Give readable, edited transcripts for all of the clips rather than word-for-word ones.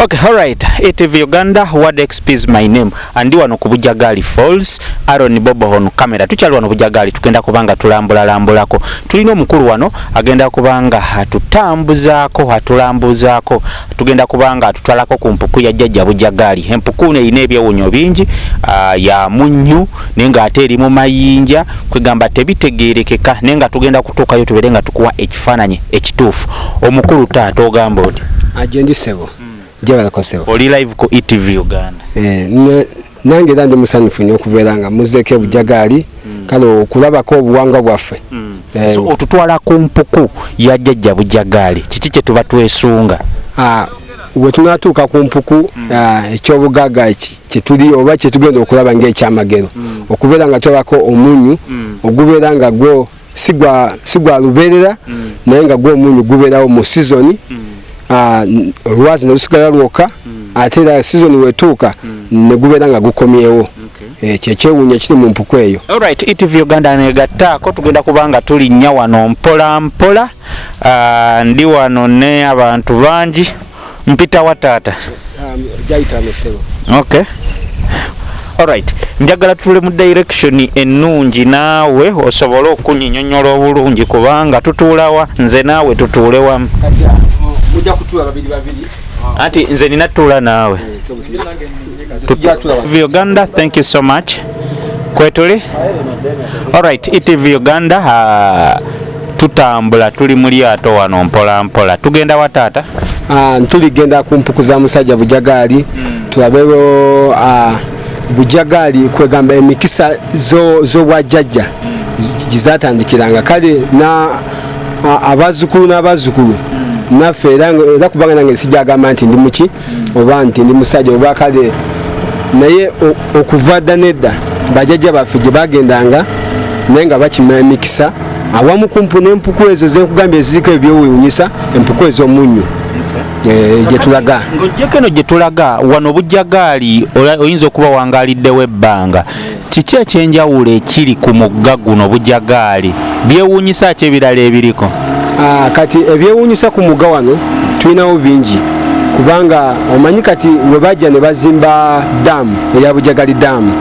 Okay, all right. Etv Uganda, Word XP is my name. Andi wano ku Bujagali Falls, Aaron Bobo on camera. Tukyali wano Bujagali tugenda kubanga tulambulako. Tulina omukulu wano agenda kubanga atulambuzaako. Tugenda kubanga atutwalako ku mpuku ya Jaaja Bujagali. Empuku erina ebyewunyo bingi ya munyu nenga ate eri mu mayinja kwegamba tebitegeerekeka nenga tugenda kutuukayo tubere nga tukuwa ekifaananyi ekituufu. Omukulu taata ogamba oti ajendi sebo jeba kosebo oli live ku Etv Uganda nange dande musanifu nyo kuveranga muzeke Bujagali kale okulabako obuwanga bwaffe so otutwala ku mpuku ya Jaaja Bujagali kiki kye tuba twesunga we tunatuuka ku mpuku ekyobugaga kyetuli oba kyetugenda okulaba ng'ekyamagero okubeera nga tolako omunyu ogubeera nga gwo sigwa lubeerera naye nga gwo omunyu gubeerawo mu sizoni olwazi nelusigala lwoka ate era sizoni wetuuka ne gubeera nga gukomyewo kyekyewunya kiri mu mpuku eyo. Alright, Etv Uganda negattaako tugenda kubanga tulinnya wano mpola ndi wano ne abantu bangi mpita wa taata okay. Alright, njagala tutule mu direction ennungi naawe osobola okunyinyonnyola obulungi kubanga tutuulawa nze naawe tutuule wamu mujja kutuula babiri anti nze nina tuula naawe Etv Uganda, thank you so much kwetuli. Alright, Etv Uganda tutambula tuli mu lyato wano mpola tugenda wa taata tuligenda ku mpuku za musajja Bujagali tulabewo Bujagali kwegamba emikisa zo bwa Jaaja gizatandikiranga kale na abazukulu n'abazukulu naffe era kubanga nange sijagamba nti ndi muki oba nti ndi musajja oba kale naye okuva dda nedda bajajja baffe gye bagendanga naye nga bakimanya emikisa awamu kumpu n'empuku ezo zenkugambye eziriko ebyewuunyisa empuku ez'omunyu jetulaga ngojjekeno jetulaga wano Bujagali oyinza okuba wangaliddewo ebbanga kiki ekyenjawulo ekiri ku mugga guno Bujagali byewuunyisa ki ebirala ebiriko kati ebyewuunyisa ku mugga wano tulinawo bingi kubanga omanyi kati we bajja ne bazimba damu eya Bujagali damu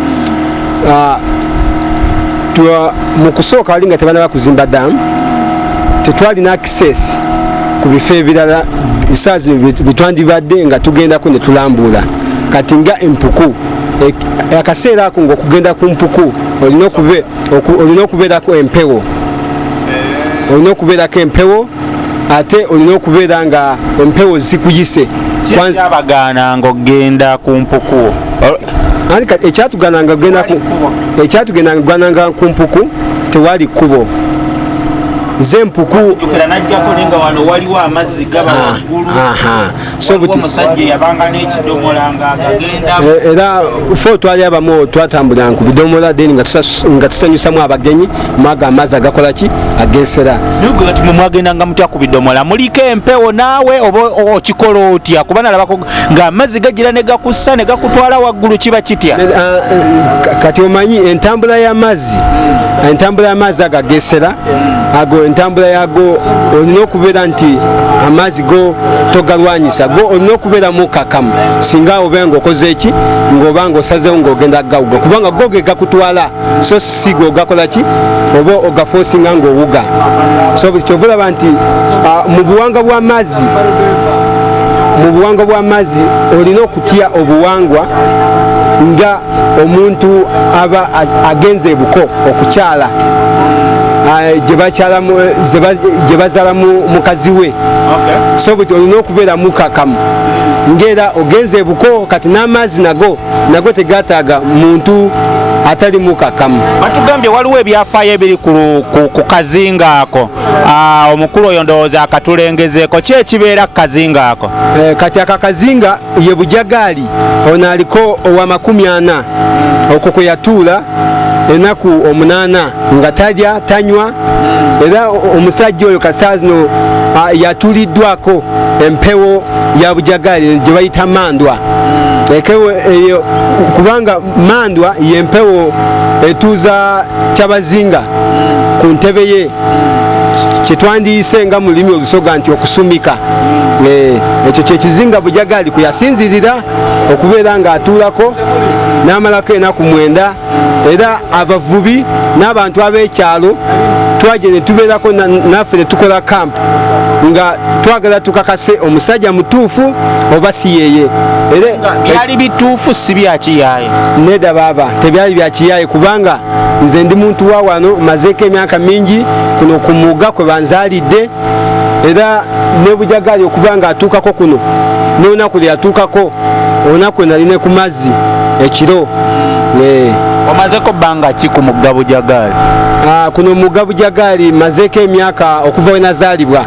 mu kusooka wali nga tebanaba kuzimba damu tetwalina access ku bifo ebirala bisaazi bitwandibadde nga tugendako ne tulambula kati nga empuku akaseera ako ng'okugenda ku mpuku olina okubeerako empewo ate olina okubeera nga empewo zikuyise kyabagaana ng'ogenda ku mpuku ekyatugendanga ku mpuku tewali kkubo zempuku najjako nenga wano waliwo amazzi gaba waggulu so buti omusajja yabanga n'ekidomola ng'agagenda era fo twali abamu twatambulanga ku bidomola then nga tusanyusamu abagenyi mwaga amazzi agakola ki ageesera nugwe kati mwagendanga mutya ku bidomola muliko empewo naawe oba okikola otya kuba nalabako ng'amazzi gagira ne gakussa ne gakutwala waggulu kiba kitya kati omanyi entambula y'amazzi agageesera ago entambula yago olina okubeera nti amazzi go togalwanyisa go olina okubeera mu kakamu singa obenga okoze eki ng'obanga osazeewo ng'ogenda gawuga kubanga go ge gakutwala so siga ogakola ki oba ogafoosinga ng'owuga so buli kyovulaba nti mu buwangwa bw'amazzi olina okutya obuwangwa nga omuntu aba agenze ebuko okukyala gye bazaalamu mukazi we so buti olina okubeera mukakamu ngera ogenze ebuko kati n'amazzi nago tegataaga muntu atali mukakamu. Batugambye waliwo ebyafaayo ebiri ku kazinga ako omukulu oyo ndowooza akatulengezeeko ki ekibeera ku kazinga ako kati akakazinga ye Bujagali ono aliko owa 40 okwo kwe yatuula enaku 8 nga talya tanywa era omusajja oyo kasazino yatuliddwako empewo ya Bujagali gye bayita mandwa eyo kubanga mandwa yempewo etuuza kyabazinga ku ntebe ye kyetwandiise nga mulimi olusoga nti okusumika. Ekyo kyekizinga Bujagali kwe yasinzirira okubeera ng'atuulako n'amalako enaku 9, era abavubi n'abantu ab'ekyalo twaje ne tubeerako naffe ne tukola kampu nga twagala tukakase omusajja mutuufu oba si yeeye. Byali bituufu si byakiyaaye? Nedda baaba, tebyali byakiyaaye kubanga nze ndi muntu wa wano mazeeko emyaka mingi kuno ku mugga kwe banzaalidde, era ne Bujagali okuba nga atuukako kuno n'olunaku lwe yatuukako olunaku nali ne ku mazzi ekiro. Omazeko bbanga ki ku mugga Bujagali? Kuno mugga Bujagali mazeeko emyaka okuva we nazaalibwa.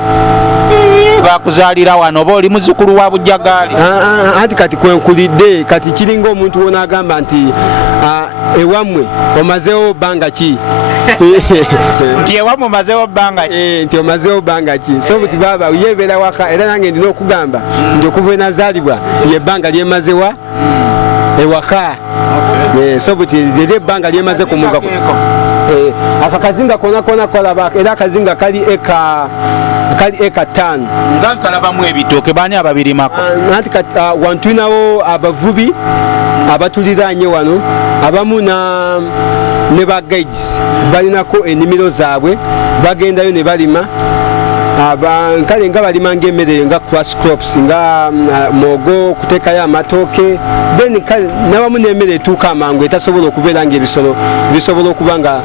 Bakuzaalira wano oba oli muzzukulu wa Bujagali? Anti kati kwenkulidde, kati kiringa omuntu wona agamba nti ewammwe omazeewo bbanga ki? Nti ewammwe omazeewo bbanga ki? Nti omazeewo bbanga ki? So buti baaba yebeera waka, era nange ndina okugamba nti okuva we nazaalibwa yebbanga lyemazewa ewaka. So buti liri ebbanga lyemaze ku mugga. Akakazinga kona kolaba, era akazinga kali eka 5. Nga nkalabamu ebitooke baani ababirimako? Anti wano tulinawo abavubi abatuliraanye wano, abamu ne ba guides balinako ennimiro zaabwe, bagendayo ne balima. Kale nga balima ng'emmere nga cross crops nga mwogo, kuteekayo amatooke, then kale n'abamu n'emmere etuuka amangu etasobola okubeera ng'ebisolo bisobola okuba nga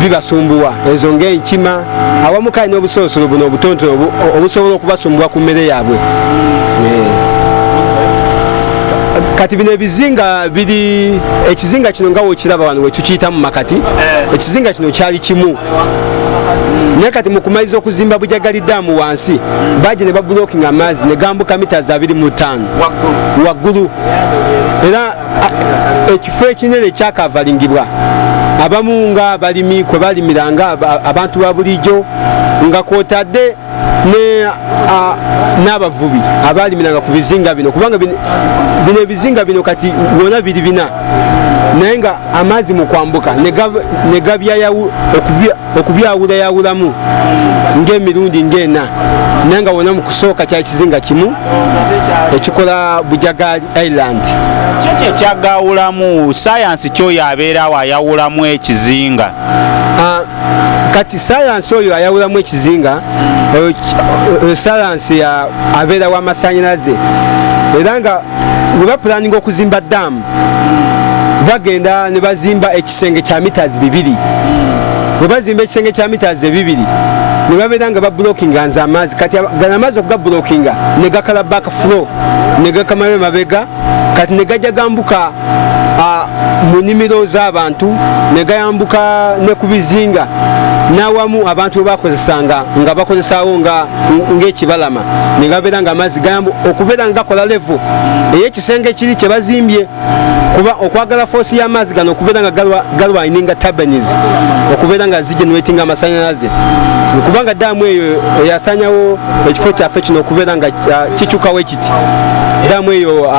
bibasumbuwa, ezo ng'enkima, awamu kale n'obusolosolo buno obutonotono obusobola okubasumbuwa ku mmere yaabwe. Kati bino ebizinga biri, ekizinga kino nga wokiraba wano we tukiyita mu makati, ekizinga kino kyali kimu. Naye kati mu kumaliza okuzimba Bujagali daamu wansi bajja ne babulookinga amazzi ne gambuka mita 25 waggulu, era ekifo ekinene kyakavalingibwa. Abamu nga balimi kwe balimiranga abantu ba bulijjo nga kwotadde n'abavubi abalimiranga ku bizinga bino, kubanga bino ebizinga bino kati wona biri 4, naye nga amazzi mu kwambuka ne okubyawulayawulamu ng'emirundi ng'ena, naye nga wona mu kusooka kyali kizinga kimu ekikola Bujagali Island. Kiki ekyagawulamu sayansi kyoyo abeerawo ayawulamu ekizinga? Kati sayansi oyo ayawulamu ekizinga, sayansi abeerawo amasannyalaze, era nga bwe bapulaninga okuzimba daamu bagenda ne bazimba ekisenge kya meters 2. Bwe bazimba ekisenge kya meters 2 ne babeera nga babulookinga nze amazzi, kati gana amazzi okugabulookinga ne gakala back flow ne gakamayo mabega, kati ne gajja gambuka mu nnimiro z'abantu ne gayambuka ne ku bizinga, n'awamu abantu bakozesanga nga bakozesaawo ng'ekibalama ne gabeera nga amazzi okubeera nga gakola level ey'ekisenge kiri kye bazimbye, kuba okwagala force y'amazzi gano okubeera nga galwininga turbines okubeera nga zigeneratinga amasannyalaze, kubanga daamu eyo yasanyawo ekifo kyaffe kino okubeera nga kikyukawo ekiti. Daamu eyo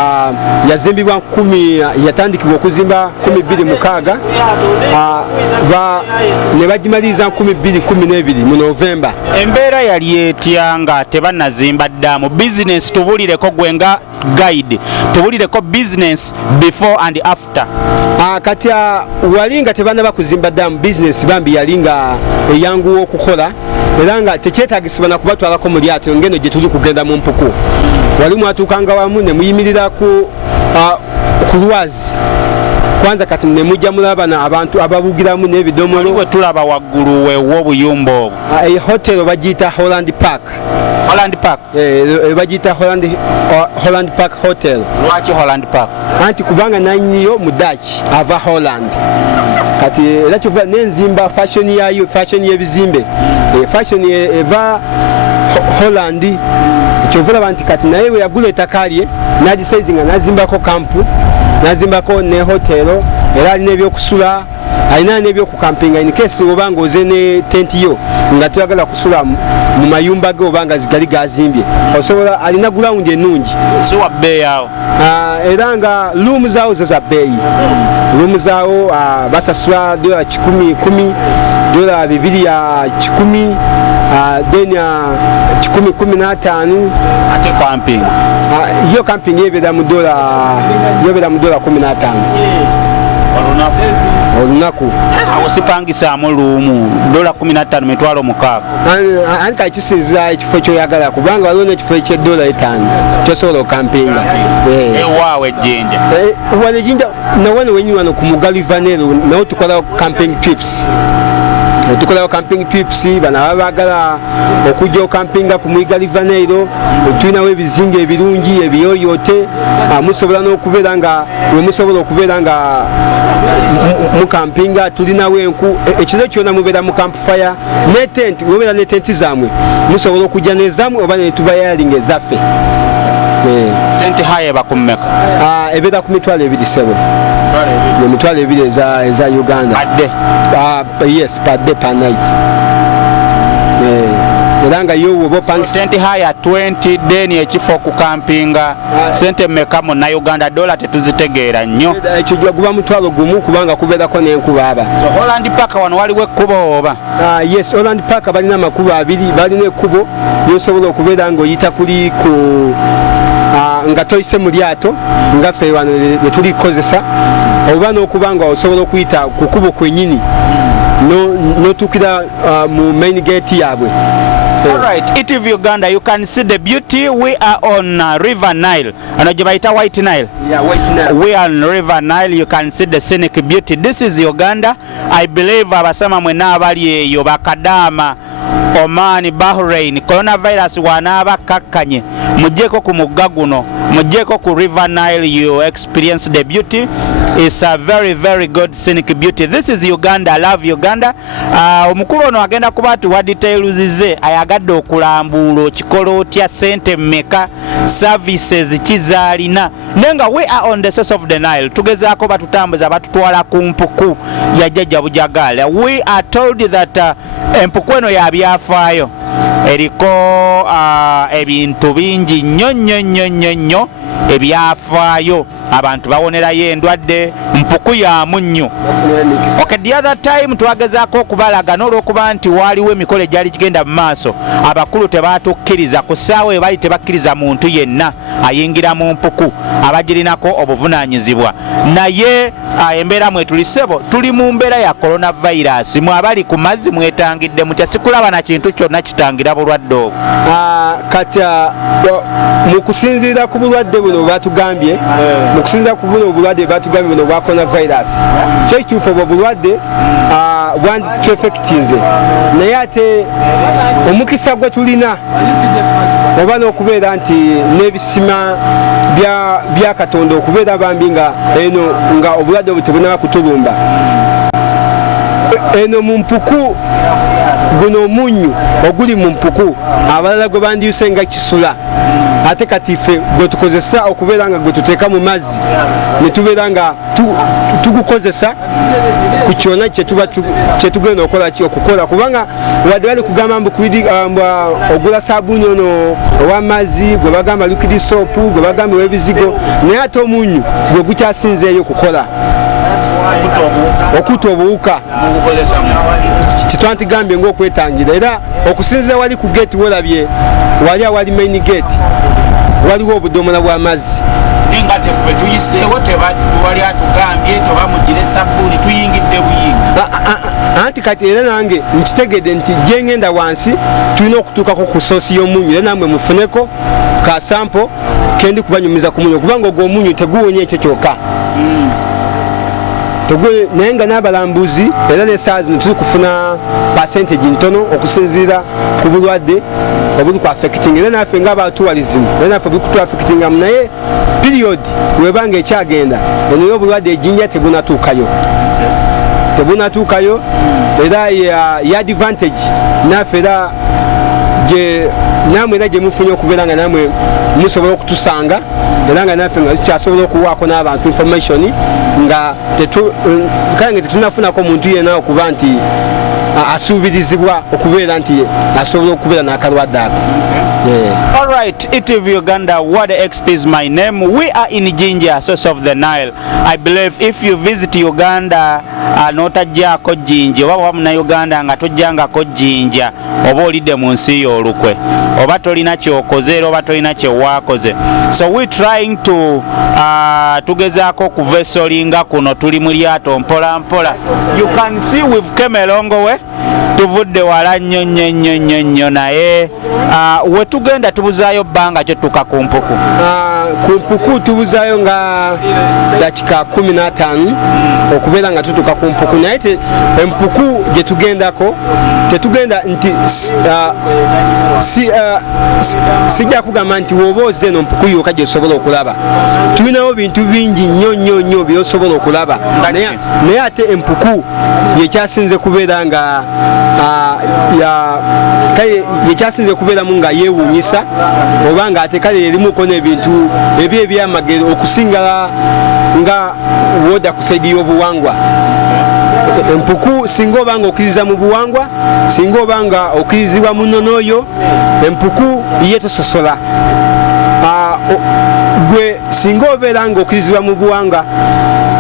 yazimbibwa yatandikibwa okuzimba 2016 ne bagimaliriza 2012 mu Novemba. Embeera yali etya nga tebannazimba daamu? Business tubulireko gwe nga guide, tubulireko business before and after. Kati wali nga tebannaba kuzimba daamu, business bambi yali nga eyanguwa okukola, era nga tekyetaagisibwa na kubatwalako mu lyato ngeno gye tuli kugenda mu Empuku. Wali mwatuukanga wamu ne muyimirira ku lwazi kwanza, kati ne mujja mulabana abantu ababugiramu n'ebidomolo. Bwe tulaba waggulu weewo obuyumba obwo, hotelo bagiyita Holland Park. Holland Park? Bagiyita Holland Park Hotel. Lwaki Holland Park? Anti kubanga nanyiniyo mu Dutch ava Holland. Kati era kyova n'enzimba fashion yayo, fashion y'ebizimbe, fashion eva Holland. Kyovula banti kati naye we yagula ettaka lye n'agisaizinga n'azimbako kampu, n'azimbako ne hotelo, era alina ebyokusula, alina n'ebyokukampinga in case obanga oze ne tenti yo nga tuyagala kusula mu mayumba ge obanga zigali gazimbye, osobola alina ground ennungi. Si wa bbeeyi awo? Era nga luumu zaawo zo za bbeeyi. Luumu zaawo basasula $10, $10, $210, then 10-15 ate camping yo camping yebera mu $15 olunaku osipangisa mu luumu $15 mitwalo 6 anti kisinza ekifo kyoyagala kubanga waliwo n'ekifo $5 kyosobola okampinga ewaawe ejjinja wano ejjinja nawano wenyi wano ku Mugalivanero nawo tukolawo camping trips bana babagala okujja okampinga ku Mugalivanero tulinawo ebizinga ebirungi ebiyoyote musobola n'okubeera nga wemusobola okubeera nga mukampinga tulinawo enku ekiro kyonna mubeera mu campfire ne tent webeera ne tent zammwe musobola okujja nezammwe oba netubayalinga ezaffe tent high bakummeka ebeera ku $27 $2 eza Uganda yes per day per night eranga yo wobo pangisa tent high at 20 then ekifo ku campinga sente mmeka mu Uganda dollar tetuzitegeera nnyo ekyo guba $1,000 kubanga kubeerako n'enkuba aba so Holland Park wano waliwo ekkubo oba yes Holland Park balina amakubo abiri balina ekkubo lyosobola okubeera ng'oyita kuli ku nga toyise mu lyato nga ffe wano lyetulikozesa oba n'okuba nga osobola okuyita ku kubo kwennyini n'otuukira mu main gate yaabwe. Alright, Etv Uganda, you can see the beauty. We are on River Nile. Anajibaita White Nile. Yeah, White Nile. We are on River Nile. You can see the scenic beauty. This is Uganda. I believe abasama mwena abali eyo bakadama Oman, Bahrain, coronavirus wanaba kakanye. Mujeko ku mugga guno, mujeko ku River Nile, you experience the beauty. It's a very, very good scenic beauty. This is Uganda. I love Uganda. Omukulu ono agenda kuba tuwa details ze ayagadde okulambuula kikola otya sente mmeka services kizaalina nenga we are on the source of the Nile tugezaako batutambuza batutwala ku mpuku ya Jaaja Bujagali. We are told that empuku eno ya byafaayo eriko ebintu bingi nnyo ebyafaayo abantu bawonerayo endwadde mpuku ya munnyo. Okay, the other time twagezaako okubalaga n'olwokuba nti waaliwo emikolo egyali kigenda mu maaso abakulu tebatukkiriza ku ssaawa eyo bali tebakkiriza muntu yenna ayingira mu mpuku abagirinako obuvunaanyizibwa naye embeera mwetulisebo tuli mu mbeera ya coronavirus mwe abali ku mazzi mwetangidde mutya sikulaba na kintu kyonna kitangira bulwadde obwo. Kati mu kusinziira ku bulwadde buno batugambye mu kusinziira ku buno bulwadde batugambye buno bwa coronavirus kyekituufu obwo bulwadde bwanditwefekitinze naye ate omukisa gwe tulina oba n'okubeera nti n'ebisima bya Katonda okubeera bambi nga eno nga obulwadde obwo tebunaba kutulumba eno mu mpuku guno omunyu oguli mu mpuku abalala gwe bandiyuse nga kisula ate kati ffe gwe tukozesa okubeera nga gwe tuteeka mu mazzi ne tubeera nga tugukozesa ku kyonna kyetugenda okukola kubanga wadde bali kugamba ogula sabuuni ono ow'amazzi gwe bagamba liquid soap gwe bagamba ow'ebizigo naye ate omunyu gwe gukyasinzeeyo kukola okutta obuwuka kitwantigambye ng'okwetangira era okusinziira wali ku gate welabye wali awali main gate waliwo obudomola bw'amazzi nga teffe tuyiseewo tebatuwali atugambye tebamugire sabbuuni tuyingidde buyinga anti kati era nange nkitegedde nti gye ngenda wansi tulina okutuukako ku soosi y'omunyu era namwe mufuneko ka sampo kendi kubanyumiza ku munyu kubanga ogwo omunyu teguwonya ekyo kyokka naye nga n'abalambuzi era n'essaawa zino tuli kufuna percentage ntono okusinziira ku bulwadde obuli ku affecting era naffe ng'abatuwalizimu era naffe buli kutu affectingamu naye period webanga ekyagenda eno obulwadde ejjinja tebunatuukayo era ya advantage naffe era namwe era gye mufunye okubeera nga namwe musobola okutusanga era nga naffe nga tukyasobola okuwaako n'abantu information nga tetunafunako muntu yenna okuba nti asuubirizibwa okubeera nti asobola okubeera n'akalwadde ako. Right, Etv Uganda, what XP is my name. We are in Jinja, source of the Nile. I believe if you visit Uganda, notajjako Jinja, oba wamuna Uganda nga tojjangako Jinja, oba olidde mu nsi y'olukwe, oba tolina kyokoze oba tolina kyewakoze. So we trying to tugezaako okuvesolinga kuno tuli mu lyato mpola mpola. You can see we've came a long way. Tuvudde wala nnyo naye we tugenda tubuzaayo bbanga kyo tuka ku Empuku. Ku Empuku tubuzaayo nga dakika 15 okubeera nga tutuka ku Empuku, naye Empuku gye tugendako tetugenda nti sijja kugamba nti woba ozze eno Empuku yokka gyesobola okulaba. Tulinawo bintu bingi nnyo byosobola okulaba, naye ate Empuku yekyasinze kubeera nga yekyasinze kubeeramu nga yeewuunyisa oba nga ate kale erimuko n'ebintu eby'amagero okusinga nga woda ku saidi y'obuwangwa. Empuku singa obanga okkiriza mu buwangwa, singa obanga okkirizibwa muno n'oyo, Empuku ye tososola. Gwe singa obeera nga okkirizibwa mu buwangwa,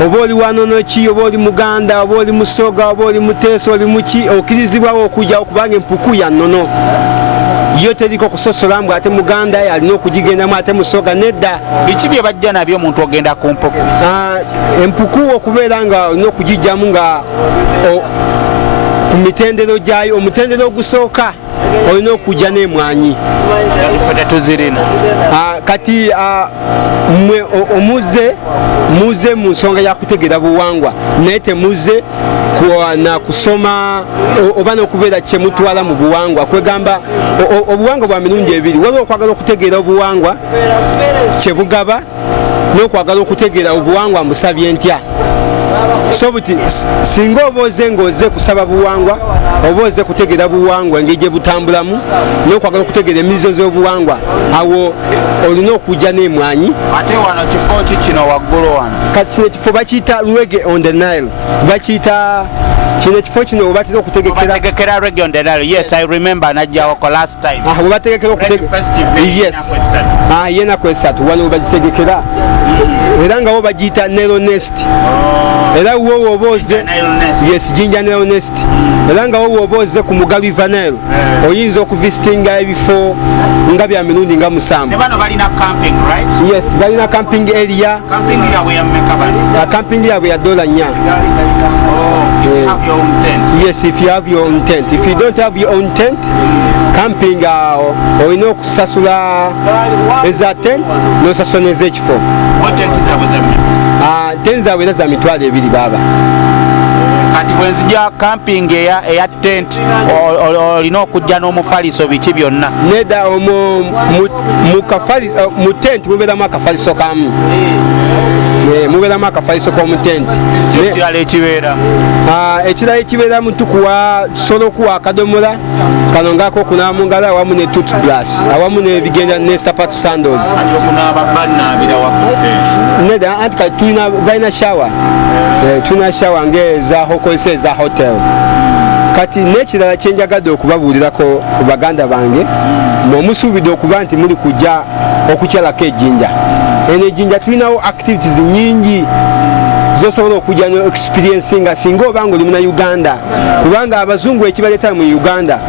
oba oli Wanonoki, oba oli Muganda, oba oli Musoga, oba oli Muteesa, oli muki, okkirizibwawo okujja okubanga Empuku ya nnono. Yo teriko kusosola mbw ate Muganda alina okugigendamu, ate Musoga nedda. Biki bye bajja nabyo omuntu ogenda ku Empuku? Empuku okubeera nga olina okugijjamu nga ku mitendero gyayo, omutendero ogusooka olina okujja n'emwanyi. Kati mwe muze mu nsonga ya kutegeera buwangwa, naye temuze na kusoma oba n'okubeera kyemutwala mu buwangwa. Kwegamba obuwangwa bwa mirundi ebiri, waliwo okwagala okutegeera obuwangwa kyebugaba n'okwagala okutegeera obuwangwa mbusabye ntya. So buti singa oba oze ng'oze kusaba buwangwa, oba oze kutegeera buwangwa engeri gye butambulamu n'okwagala okutegeera emizizo z'obuwangwa, awo olina okujja n'emwanyi. Ate wano kifo ki kino waggulu wano? Kati kino ekifo bakiyita Reggae on the Nile. Bakiyita kino ekifo kino obatera okutegekera Reggae on the Nile. Yes, I remember najjawako last time. Webategekera yes. Yenaku esatu wano webagitegekera. Era nga wo bagiyita Nile Nest. Era wo oboze yes Jinja Nile Nest. Era nga wo oboze ku Mugalu Vanel oyinza okuvisitinga ebifo nga bya mirundi nga 7. Ne bano balina camping, right? Yes, balina camping area. Camping yabwe ya mmeka bali? Camping yabwe ya $4. If you have your own tent. Yes, if you have your own tent. If you don't have your own tent, camping olina okusasula eza tent n'osasula n'ez'ekifo. What tent is that? Tent zaabwe era za $2 baba. Kati bwenzija camping eya tent olina okujja n'omufaliso biki byonna? Nedda mu tent mubeeramu akafaliso kamu. Mubeeramu akafaliso k'omu tent. Ekirala ekibeera? Ekirala ekibeeramu tusobola okuwa akadomola kano ngaako okunaaba mu ngalo awamu ne toothbrush awamu n'ebigenda ne sapatu sandals. Ati okunaaba bannaabira wakutte? Nedda anti kati balina shawa. Tulina shawa ng'ezakozesa eza hotel. Kati n'ekirala kyenjagadde okubabuulirako ku baganda bange, omusuubidde okuba nti muli kujja okukyalako ejjinja. Eno ejjinja tulinawo activities nyingi zosobola okujja no experience nga singa oba nga oli muna Uganda, kubanga abazungu ekibaleeta mu Uganda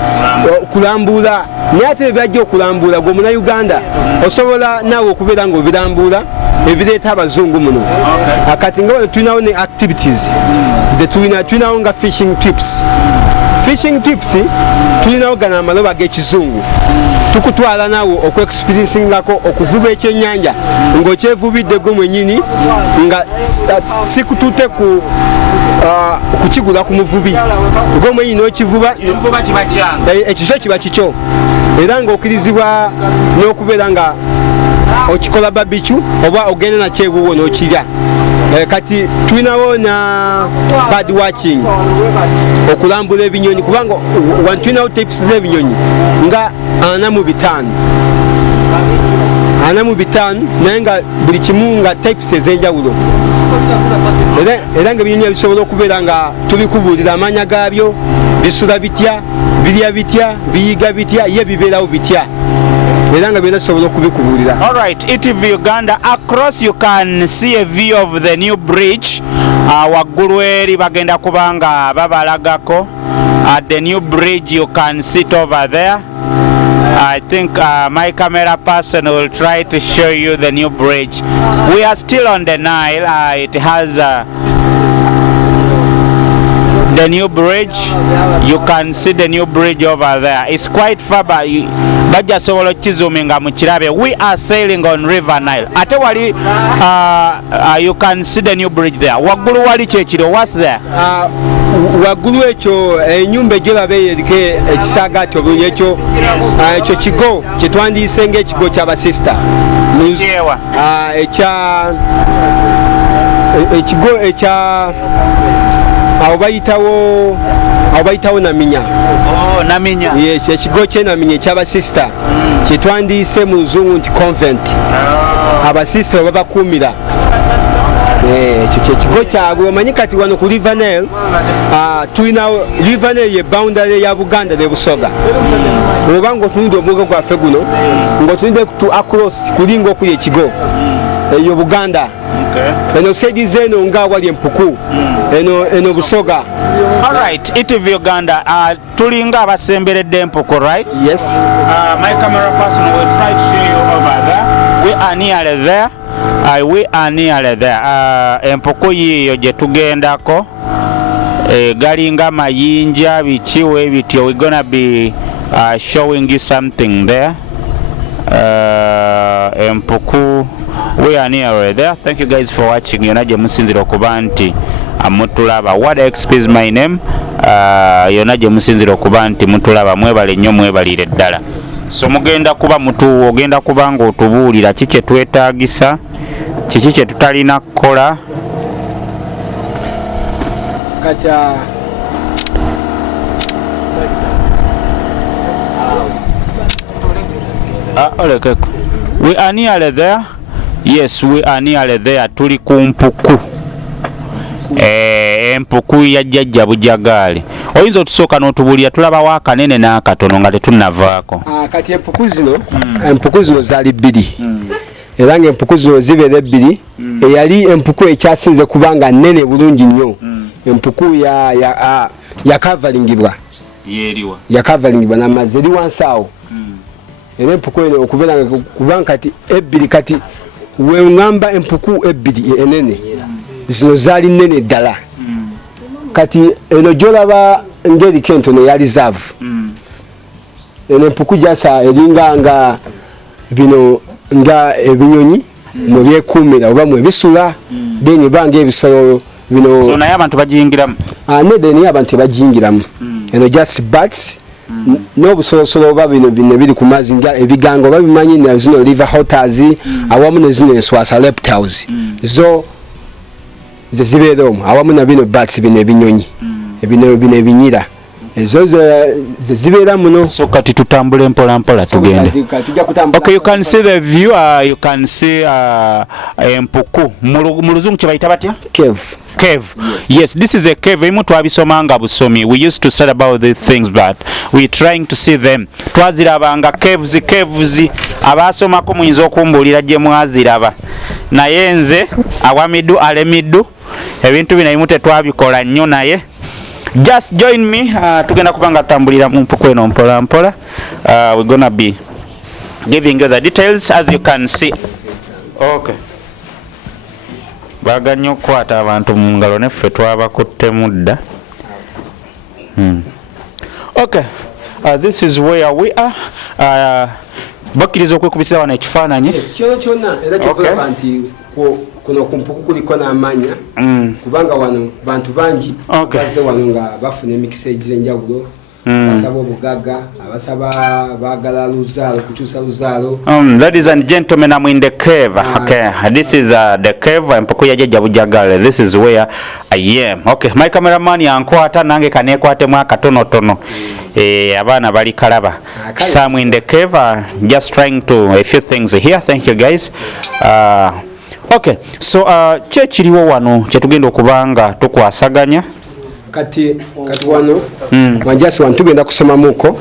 kulambula, naye ate bebajja okulambula gwe muna Uganda osobola naawe okubeera nga obirambula ebireeta abazungu muno. Kati nga tulinawo ne activities tulinawo nga fishing trips. Fishing trips tulinawo gana amaloba g'ekizungu, tukutwala naawe okwexperiencingako okuvuba ekyennyanja ng'okyevubidde gwe mwennyini nga sikutute kukigula ku muvubi gwe mwennyini okivuba, ekiswa kiba kikyo, era ng'okkirizibwa n'okubeera nga okikola babicu oba ogenda nakyo ewuwo n'okirya. Kati tulinawo na bird watching, okulambula ebinyonyi, kubanga tulinawo types z'ebinyonyi nga 45 naye nga buli kimu nga types ez'enjawulo. Era nga ebinyonyi bisobola okubeera nga tubikubuulira amanya gaabyo, bisula bitya, birya bitya, biyiga bitya, ye bibeerawo bitya. era nga byonna tusobola okubikubuulira. Alright, Etv Uganda, across you can see a view of the new bridge. Waggulu eri bagenda kubanga babalagako. At the new bridge you can sit over there. I think my camera person will try to show you the new bridge. We are still on the Nile. It has the new bridge. You can see the new bridge over there. It's quite far, but we are sailing on River Nile. Ate wali you can see the new bridge there. Waggulu wali kyekiro, what's there? Waggulu ekyo ennyumba ejjolabe eriko ekisaagaati obulungi ekyo kigo kyetwandiise ng'ekigo ky'abasista ekigo ekya awo bayitawo Naminya. Naminya. Yes, ekigo kye Naminya eky'abasista kyetwandiise mu Luzungu nti convent. Abasista we babakuumira. Ekyo kyekigo kyabwe. Omanyi kati wano ku River Nile tulina River Nile ye boundary ya Buganda ne Busoga. Oba ng'otunudde omugga gwaffe guno ng'otunudde tu across kulinga okuli ekigo eyo Buganda. Eno sedi zeno nga wali Empuku. Eno Busoga. Alright, Etv Uganda, tulinga abasemberedde Empuku, right? Yes. My camera person will try to show you over there. We are nearly there. We are nearly there. Empuku yiyo gye tugendako. Galinga mayinja bichiwe bityo. We're gonna be showing you something there. Empuku, we are nearly there. Thank you guys for watching. Yona gye musinzira okuba nti mutulaba. What XP is my name. Yona gye musinzira okuba nti mutulaba. Mwebale nnyo, mwebalire ddala. So mugenda kuba mutu ogenda kuba nga otubuulira kiki twetaagisa, kiki kye tutalina kukola. Kata we are nearly there. Yes, we are nearly there. Tuli ku Empuku. Empuku ya Jaaja Bujagali. Oyinza otusooka n'otubuulira tulabawo akanene n'akatono nga tetunnavaako. Kati Empuku zino zaali bbiri. Era ng'Empuku zino zibeera ebbiri. Eyali Empuku ekyasinze kubanga nnene bulungi nnyo. Empuku yakavaringibwa. Yakavaringibwa n'amazzi eri wansi awo. Era Empuku eno okubeera kubanga kati ebbiri kati weŋŋamba Empuku ebbiri enene. Zino zaali nnene ddala. Kati eno gyolaba ng'eriko entono ya reserve. Eno Empuku gyasa eringa nga bino nga ebinyonyi mwe byekuumira oba mwe bisula deni banga ebisolo bino. So naye abantu bagiyingiramu? Nedde naye abantu tebagiyingiramu. Eno just bats n'obusolosolo oba bino biri ku mazzi nga ebigango oba bimanyi na zino river otters awamu ne zino enswasa reptiles. Zo ze zibeera omwo awamu na bino bats bino ebinyonyi bino ebinyira ezo ze zibeera muno. So kati tutambule mpola mpola tugende. Okay, you can see the view. You can see Empuku mu Luzungu kye bayita batya? Cave. Yes, this is a cave. Emu twabisomanga busomi. We used to study about these things, but we're trying to see them. Twazirabanga caves abasomako muyinza okumbuulira gye mwaziraba. Naye nze awamiddu alemiddu ebintu bino ebimu tetwabikola nnyo naye. Just join me. Tugenda kubanga tutambulira mu Empuku eno mpola mpola. We're gonna be giving you the details as you can see. Okay. Baga nnyo okukwata abantu mu ngalo neffe twabakutte mudda. Okay. This is where we are. Bakkiriza okwekubisa wano ekifaananyi. Kyonna era kyokugamba nti kuno ku Empuku kuliko n'amanya kubanga wano bantu bangi bazze wano nga bafuna emikisa egy'enjawulo. Abasaba obugagga, abasaba baagala luzaalo, kukyusa luzaalo. Ladies and gentlemen, I'm in the cave. Okay, this is the cave Empuku ya Jaaja Bujagali. This is where I am. Okay, my cameraman yankwata nange kaneekwatemu akatonotono. Abaana bali kalaba. So I'm in the cave, just trying to a few things here. Thank you guys. Okay, so kyekiriwo wano kyetugenda okubanga tukwasaganya. Kati wano wanjasi wano tugenda kusomamuko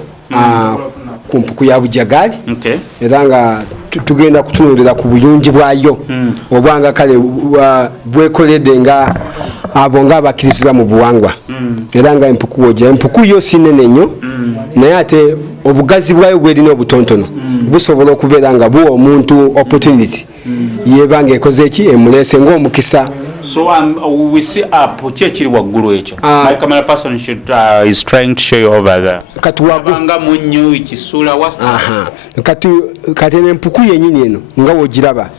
ku mpuku ya Bujagali. Okay. Era nga tugenda kutunulira ku buyungi bwayo obwanga kale bwekoledde nga abo nga abakirizibwa mu buwangwa. Era nga empuku wojja empuku yo sinene nnyo naye ate obugazi bwayo bwerina obutontono busobola okubeera nga buwa omuntu opportunity yebanga ekoze eki emulese ng'omukisa. So we see up chechiri waggulu echo. My camera person is trying to show you over there. Kati waganga munyu ikisula wasa. Aha. Kati empuku yenyini eno nga wogiraba.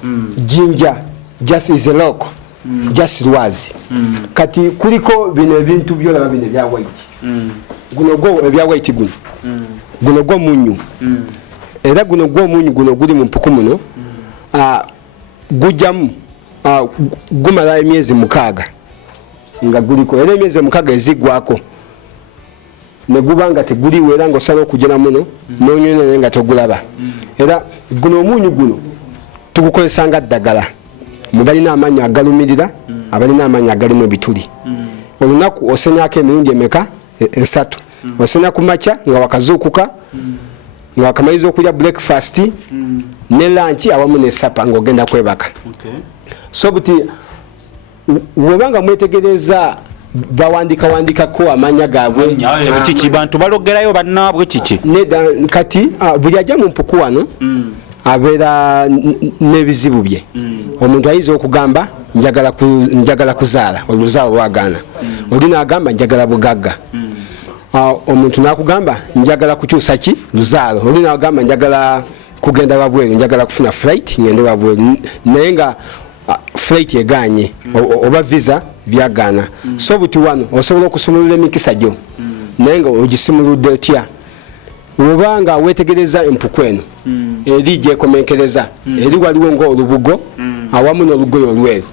Jinja just is a lock. Just lwazi. Kati kuliko bino ebintu byolaba bino bya white. Guno go ebya white guno. Guno go munyu. Era guno go munyu guno guli mu mpuku muno. Gujamu gumala emyezi 6 nga guliko era emyezi 6 ezigwako ne gubanga teguliwo era ng'osala okujjana muno n'onyonera nga togulaba. Era guno omunyu guno tugukozesa nga ddagala mu balina amaanyi agalumirira abalina amaanyi agalimu ebituli. Olunaku osenyako emirundi emeka 3 osenya ku makya nga wakazuukuka nga wakamaliza okulya breakfast ne lunch awamu ne sapa ng'ogenda kwebaka. So buti webanga mwetegereza bawandikako amanya gaabwe kiki bantu balogerayo bannaabwe kiki neda kati buli ajja mu mpuku wano abeera n'ebizibu bye. Omuntu ayiza okugamba njagala kuzaala oluzaalo lwagaana olina agamba njagala bugagga. Omuntu nakugamba njagala kukyusa ki luzaalo olina agamba njagala kugenda wabweru njagala kufuna flight ngende wabweru naye nga flight eganye oba visa byagana. So buti wano osobola okusumulula emikisa gyo naye nga ogisimuludde otya obanga wetegereza empuku eno eri gyekomenkereza eri waliwo ng'olubugo awamu n'olugoye olweru.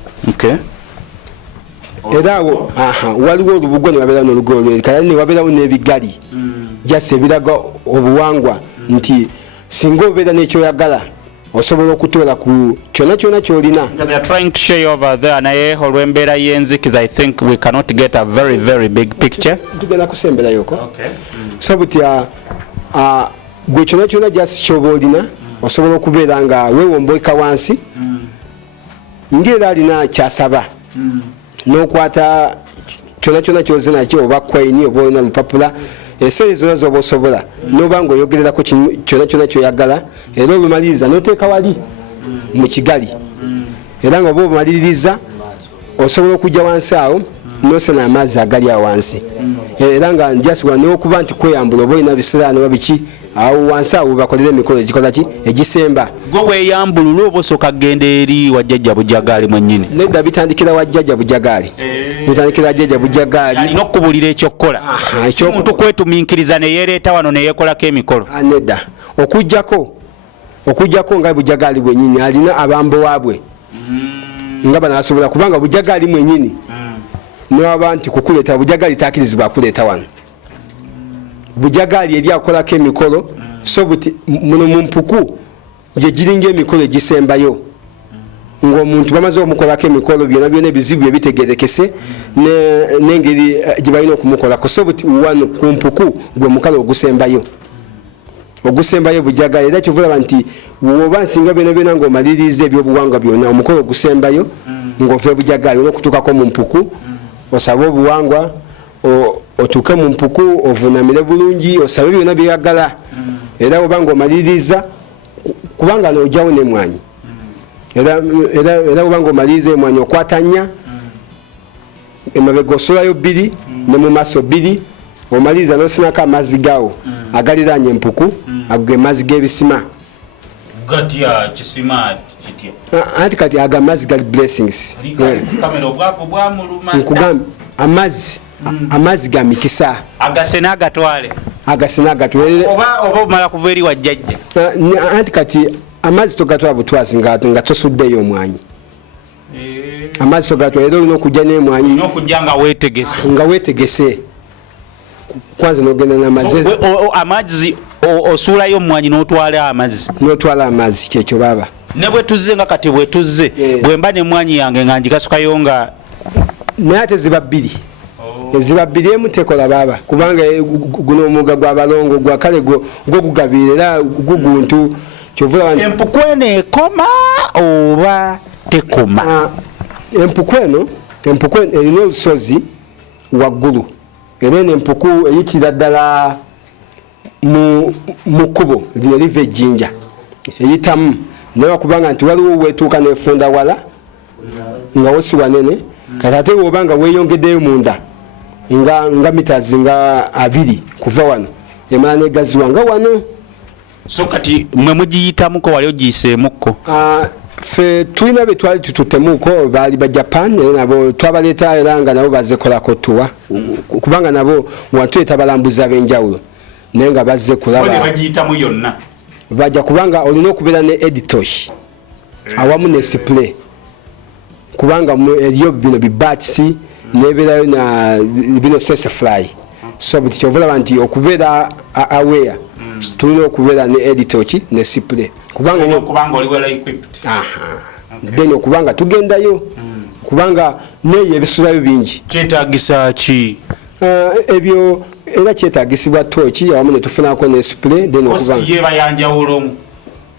Era waliwo olubugo ne wabeerawo n'olugoye olweru kale ne wabeerawo n'ebigali jase ebiraga obuwangwa nti singa obeera n'ekyoyagala osobola okutola ku kyona kyolina. They are trying to show you over there naye olw'embeera y'enzikiza I think we cannot get a very very big picture. Tugenda kusemberayo ko. So buti gwe kyona jasi kyoba olina osobola okubeera nga weewomboeka wansi ng'era alina kyasaba n'okwata kyona kyozina kyo oba kwaini oba olina lupapula esere zonna zoba osobola noba ng'oyogererako kyona kyoyagala era olumaliriza n'oteeka wali mu kigali era nga oba obumaliririza osobola okujja wansi awo n'osena amazzi agali awo wansi era nga njasiwa n'okuba nti kweyambula oba olina bisiraani oba biki awo wansi awo bakolera emikolo egikola ki egisemba. Gwe weeyambulula oba osooka kgenda eri wajjajja Bujagali mwennyini? Nedda bitandikira wajjajja Bujagali. Bitandikira wajjajja Bujagali. Alina okubuulira ekyokukola. Si muntu kwetuminkiriza ne yeereeta wano ne yeekolako emikolo. Nedda okujjako nga Bujagali bwennyini alina abambo waabwe nga bano asobola kubanga Bujagali mwennyini niwaba nti kukuleeta Bujagali takirizibwa akuleeta wano. Bujagali eri akolako emikolo so buti muno mu mpuku gye giringa emikolo egisembayo ng'omuntu bamaze omukolako emikolo byonna ebizibu ebitegerekese n'engeri gye balina okumukolako. So buti wano ku mpuku gwe mukalo ogusembayo Bujagali era kyovulaba nti woba nsinga byonna ng'omaliriza ebyobuwangwa byonna omukolo ogusembayo ng'ova Bujagali n'okutuukako mu mpuku osabe obuwangwa otuuke mu mpuku ovunamire bulungi osabe byonna byeyagala era oba ng'omaliriza kubanga n'ojjawo n'emwanyi era oba ng'omaliriza emwanyi okwatanya emabega osulayo 2 ne mu maaso 2 omaliriza n'osinako amazzi gaawo agaliraanye empuku ago amazzi g'ebisima gatya kisima kitya anti kati ago amazzi gali blessings kamera obwavu bwamuluma nkugamba amazzi ga mikisa agasena agatwale oba omala kuva eri wajjajja anti kati amazzi togatwala butwazi nga tosuddeyo omwanyi amazzi togatwala era olina okujja n'emwanyi n'okujja nga weetegese kwanza n'ogenda n'amazzi amazzi osuulayo omwanyi n'otwala amazzi kyekyo baba ne bwe tuzze nga kati bwe tuzze bwe mba n'emwanyi yange nga ngikasukayo nga naye ate ziba 2 eziba bbiri tekola baba kubanga guno omuga gwa balongo gwa kale go gugabirira guguntu kyovula empuku eno ekoma oba tekoma? Empuku eno erina olusozi waggulu era eno empuku eyitira ddala mu kkubo lino liva ejjinja eyitamu naye kubanga nti waliwo weetuuka nefunda wala nga wosi wanene kati ate woba nga weeyongeddeyo munda nga mitazi nga 2 kuva wano emala negaziwa nga wano. So kati mwe mugiyitamuko wali ogiyiseemukko? Fe tulina be twali tututemuko baali ba Japan nabo twabaleeta era nga nabo bazekolako tuwa kubanga nabo watweta balambuza ab'enjawulo naye nga bazze kulaba. Ne bagiyitamu yonna bajja kubanga olina okubeera ne editosh awamu ne spray kubanga eriyo bino bibats nebeerayo na bino sesafly so buti kyovulaba nti okubeera aware tulina okubeera ne editoch ne spray kubanga oli well equipped. Then okubanga tugendayo kubanga neyo ebisulayo bingi kyetaagisa ki ebyo era kyetaagisibwa tochi awamu ne tufunako ne spray then okubanga yeba yanjawulomu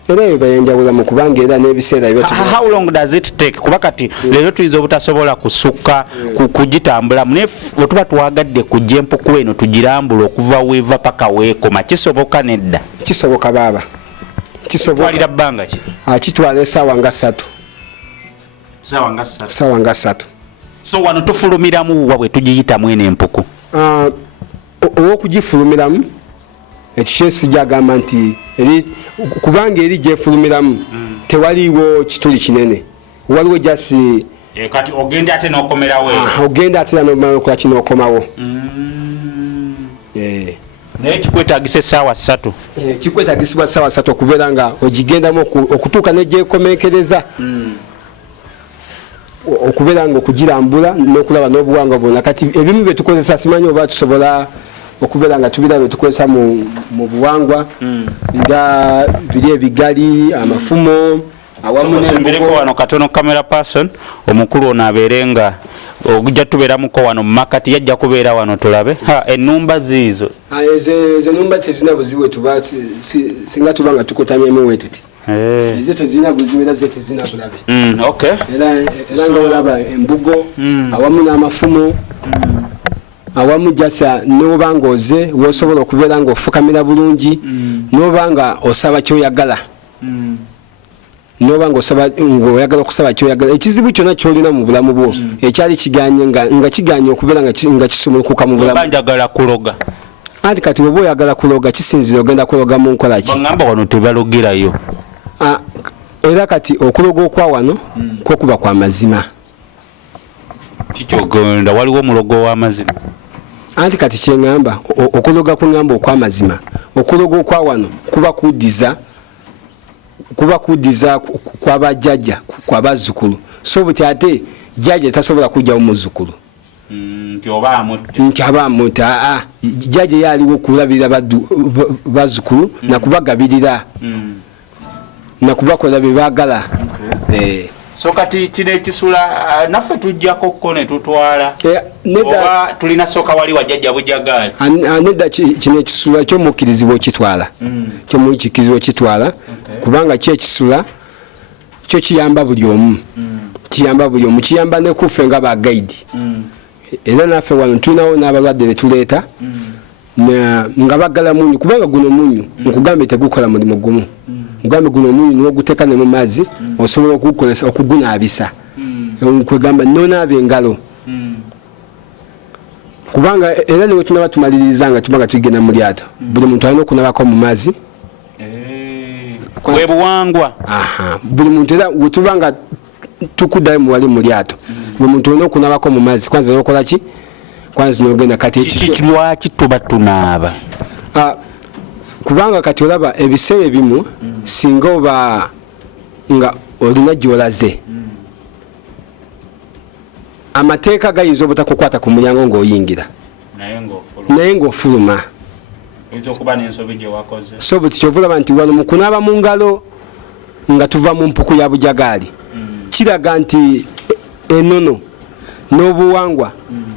era ebayanjawulamu kubanga era n'ebiseera ebyo. How long does it take? Kuba kati leero tuyinza obutasobola kusukka kugitambulamu naye wetuba twagadde kujja empuku eno tugirambula okuva weeva paka weekoma kisoboka nedda? Kisoboka baaba, kisoboka. Twalira bbanga ki? Kitwala essaawa nga 3. Essaawa nga 3. So wano tufulumiramu wa bwe tugiyitamu eno empuku? Ow'okugifulumiramu ekyo sijagamba nti kubanga eri gyefulumiramu tewaliwo kituli kinene waliwo jasi kati ogenda ate n'okomerawo ogenda ate n'okola kino okomawo naye kikwetaagisa essaawa 3 kikwetaagisibwa essaawa 3 okubeera nga ogigendamu okutuuka negyekomekereza okubeera nga okugirambula n'okulaba n'obuwangwa bwonna kati ebimu bye tukozesa simanyi oba tusobola okubeera nga tubiraba tukozesa mu buwangwa nga biri ebigali amafumo awamu n'embireko wano katono camera person omukulu ono abeere nga ogujja tubeeramuko wano mu makati yajja kubeera wano tulabe ennumba ziizo ezo ennumba tezina buzibu tuba singa tuba nga tukutamyemu wetuti ezo tezina buzibu era zo tezina bulabe era nga olaba embugo awamu n'amafumo awamu jasa noba nga oze wosobola okubeera nga ofukamira bulungi noba nga osaba kyoyagala noba nga oyagala okusaba kyoyagala ekizibu kyonna kyolina mu bulamu bwo ekyali kiganye nga kiganye okubeera nga kisumulukuka mu bulamu. Njagala kuloga anti kati oba oyagala kuloga kisinzira ogenda kuloga mu nkola ki? Bagamba wano tebalogerayo era kati okuloga okwa wano kwokuba kwa mazima. Kikyogenda waliwo omulogo w'amazima anti kati kyeŋŋamba okuloga kuŋŋamba okw'amazima okuloga okwa wano kuba kuddiza kw'abajjajja kw'abazzukulu so buti ate jjajja tasobola kujjawo muzzukulu nti aba amutte jjajja yaaliwo okulabirira bazzukulu nakubagabirira nakubakola bye baagala. So kati kino ekisula naffe tujjakokko ne tutwala oba tulina soka wali wajjajja Bujagali? Nedda kino ekisula ky'omukkirizibwa okitwala ky'omukkirizibwa okitwala kubanga kyekisula kyo kiyamba buli omu kiyamba ne kuffe nga ba guide era naffe wano tulinawo n'abalwadde betuleeta nga baggala munyu kubanga guno munyu nkugambe tegukola mulimu gumu mugambe guno munyu n'oguteeka ne mu mazzi osobola okugukozesa okugunaabisa kwegamba nonaaba engalo kubanga era niwe tunaba tumaliriza nga tuba nga tugenda mu lyato buli muntu alina okunabako mu mazzi bwe buwangwa buli muntu era wetuba nga tukuddayo muwali mu lyato buli muntu olina okunabako mu mazzi kwanza n'okola ki kwanza n'ogenda kati lwaki tuba tunaaba kubanga kati olaba ebiseera ebimu singa oba nga olina gy'olaze amateeka gayinza obutakukwata ku mulyango ng'oyingira naye ng'ofuluma so buti kyovulaba nti wano mu kunaaba mu ngalo nga tuva mu mpuku ya Bujagali kiraga nti ennono n'obuwangwa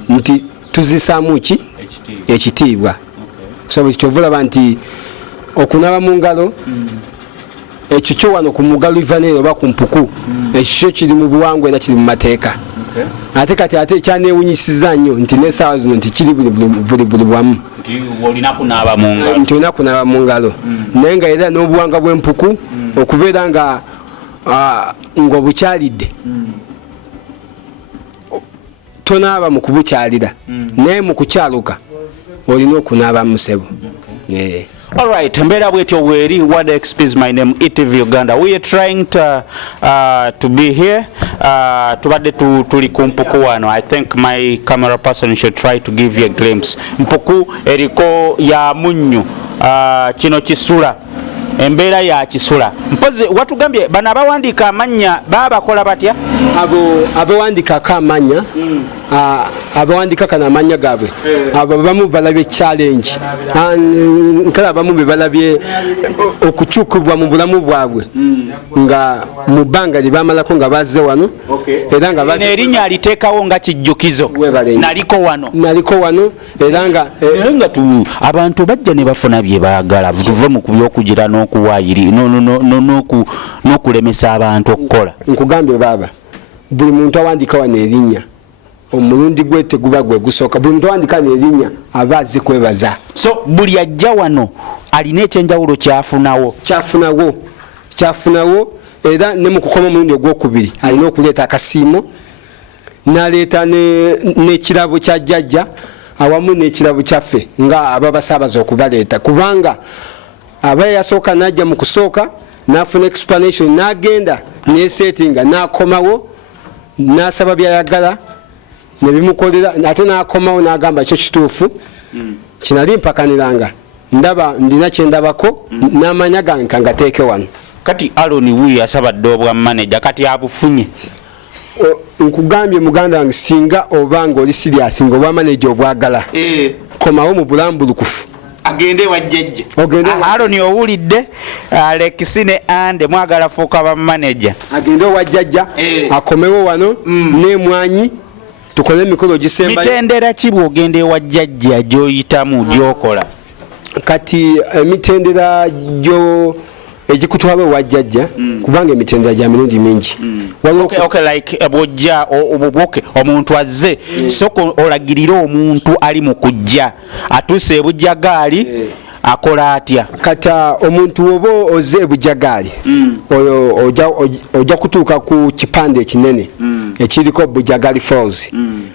nti tuzisaamu ki ekitiibwa. So kyovula banti okunaba mu ngalo ekyo kyo wano ku Mugalu River oba ku Mpuku ekyo kiri mu buwangwa era kiri mu mateeka. Ate kati ekyaneewunyisiza nnyo nti n'essaawa zino nti kiri buli bwamu nti olina kunaaba mu ngalo naye nga era n'obuwanga bw'Empuku okubeera nga ng'obukyalidde tonaaba mu kubukyalira naye mu kukyaluka olina okunaaba mu ssebo. Alright, mbera bwetyo weri. What XP, my name Etv Uganda. We are trying to be here. Tubadde tuli ku Mpuku wano. I think my camera person should try to give you a glimpse. Mpuku eriko ya munyu kino kisula. Embeera ya kisula. Mpozi watugambye bano abawandiika amanya babakola batya? Abawandiika akamanya abawandiika kana amanya gaabwe abamu balabye challenge nkala abamu bebalabye okukyukibwa mu bulamu bwabwe nga mu bbanga libamalako nga bazze wano era nga erinnya aliteekawo nga kijjukizo naliko wano era nga abantu bajja ne bafuna bye baagala tuve mu kubyokugira n'okuwaayiri n'okulemesa abantu okukola. Nkugambye baaba buli muntu awandika wano erinnya omulundi gwe teguba gwe gusooka. Buli muntu awandika wano erinnya aba azze kwebaza. So buli ajja wano alina ekyenjawulo kyafunawo era ne mu kukoma omulundi ogwokubiri alina okuleeta akasiimo n'aleeta n'ekirabo kya jjajja awamu n'ekirabo kyaffe nga ababasaabaza okubaleeta kubanga aba yasooka n'ajja mu kusooka n'afuna explanation n'agenda n'esetinga n'akomawo n'asaba byayagala nebimukolera ate n'akomawo n'agamba ekyo kituufu kinali mpakaniranga ndaba ndina kyendabako n'amanya gange kangateeke wano. Kati Aloni wuyi asabadde obwa manager kati abufunye. Nkugambye muganda wange singa obanga oli serious nga obwa manager obwagala komawo mu bulambulukufu agende wajjajja. Aloni owulidde Alexine ande mwagala fuuka ba manager agende wajjajja akomewo wano n'emwanyi tukole emikolo gisemba. Mitendera ki bw'ogende wajjajja gy'oyitamu gy'okola? Kati emitendera gyo ejikutwala wajjajja kubanga emitendera gya mirundi mingi. Okay, like bwojja omuntu azze soko olagirira omuntu ali mu kujja atuse e Bujagali akola atya? Kata omuntu oba oze e Bujagali oyo ojja kutuuka ku kipande ekinene ekiriko Bujagali Falls